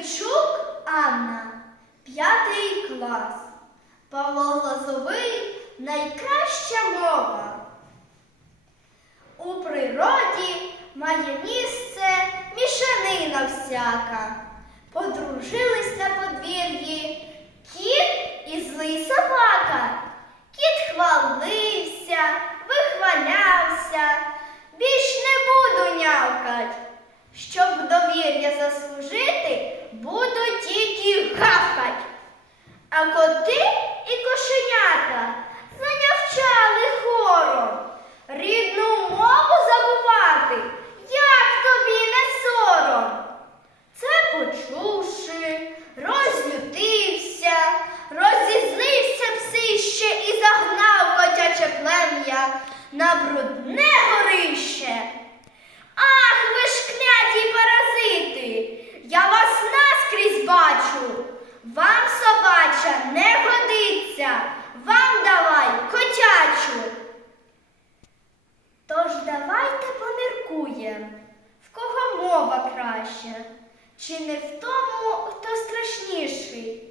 Киричук Анна, п'ятий клас. Павло Глазовий найкраща мова. У природі має місце мішанина всяка. Подружились на подвір'ї кіт і злий собака. Кіт хвалився, почувши, розлютився, розізлився псище і загнав котяче плем'я на брудне горище. Ах, ви ж кляті паразити! Я вас наскрізь бачу. Вам собача не годиться, вам давай котячу. Тож давайте поміркуємо, в кого мова краща, чи не в тому, хто страшніший,